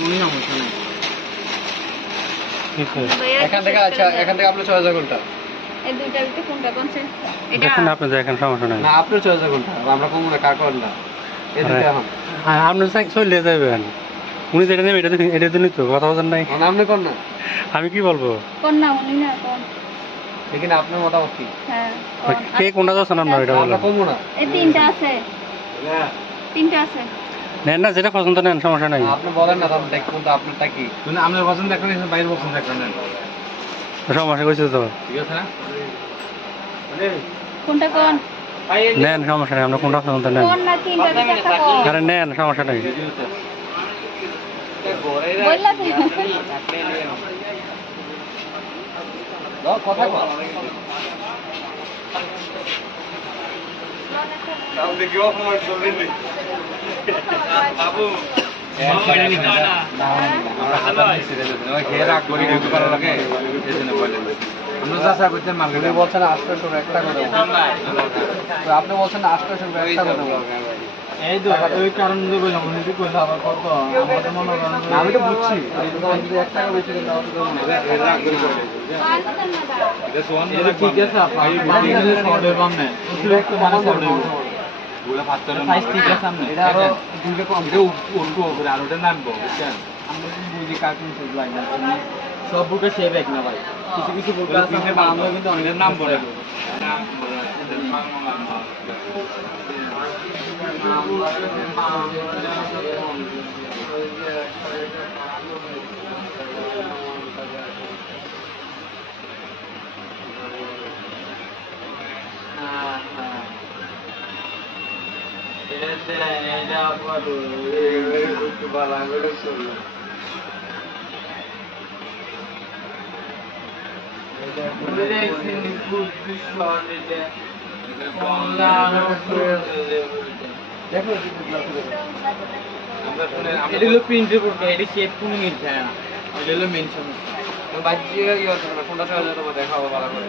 কোনো সমস্যা নেই এখান। থেকে আচ্ছা এখান থেকে আপনার চয়েস কোনটা এই দুইটার ভিতরে কোনটা কোনছে এটা দেখেন আপনি দেখেন সমস্যা নাই। না আপনার চয়েস কোনটা আমরা কম কার করেন না। এই দুটো এখন। হ্যাঁ আপনি চলে যাবেন। উনি যেটা নেবে এটা এটা তো কথা বলেন নাই? মানে আপনি কোন না। আমি কি বলব? কোন না উনি না কোন দেখি আপনার মতামত কি? হ্যাঁ কে কোনটা যাচ্ছেন আপনার এটা বলেন। আমরা না। এই তিনটা আছে। তিনটা আছে। নেন না যেটা পছন্দ নেন সমস্যা নাই। আপনি বলেন না তাহলে দেখ কোনটা আপনারটা কি? তুমি আপনার পছন্দ একটা নিয়েছেন বাইরের পছন্দ একটা নেন। সমস্যা কইছে তো। ঠিক আছে না? কোনটা কোন? নেন সমস্যা নাই আপনার কোনটা পছন্দ নেন? কোন না তিনটা ভিতরে একটা আরে নেন সমস্যা নাই। কথা কও। আমরা হাজার নিচ্ছি আপনি বলছেন আটশোশো একটা করে। আপনি বলছেন আটশোশো একটা করে। এই তো ওই কারণ বললাম উনি তো আবার কত? আমাদের মনে করেন আমি তো বুঝছি। এক টাকা বেশি ঠিক আছে বাড়ি গেলে সর্ডের বাম নেন উঠলে একটু মানে সর্ডে সাইজ ঠিক আছে আপনি এটা আরও দুইটা কম এটা উঠবো করে আর ওটা নামবো বুঝছেন? আমরা বুঝি কার্টুন সব লাইন আছে সব বুকে সেভ এক না ভাই। কিছু কিছু বুকে আছে আমরা কিন্তু অনেকের নাম বলে দেখো এটা হলো প্রিন্ট রিপোর্ট এটা শেপ কোনো মিলছে না এটা হলো মেন বাচ্চা ইয়ে করবে না কোনটা চলে যাবে দেখাবো ভালো করে।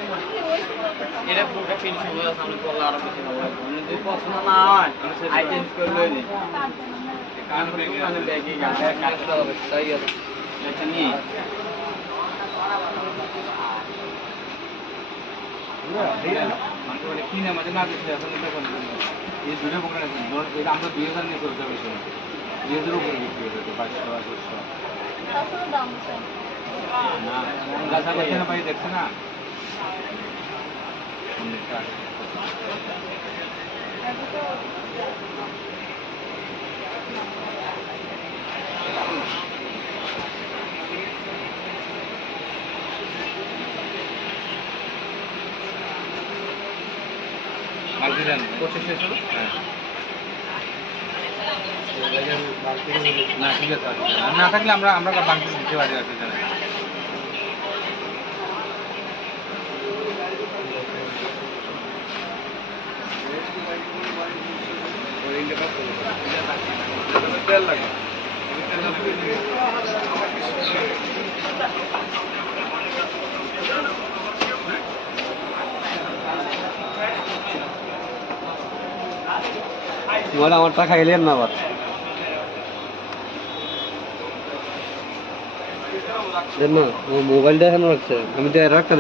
এটা পুরোটা প্রিন্ট সমস্যা সামনে করলে আরও বেশি ভালো লাগবে মানে যদি পছন্দ না হয় আই চেঞ্জ করলে নি কারণ ব্যাগে গাছে কাজটা হবে তাই আছে। এটা নিয়ে। মানে কিনে আমাদের না দিচ্ছে এখন এই দুটো পকেটে আমরা দুই হাজার নিয়ে চলতে হবে দুই হাজার উপরে বিক্রি হয়ে যেত পাঁচশো পাঁচশো না না থাকলে আমরা আমরা বাংলা দিতে পারি কি জানেন তেল লাগে বলে আমার টাকা এলেন না আবার। মোবাইলটা এখানে রাখছে। আমি তো একটা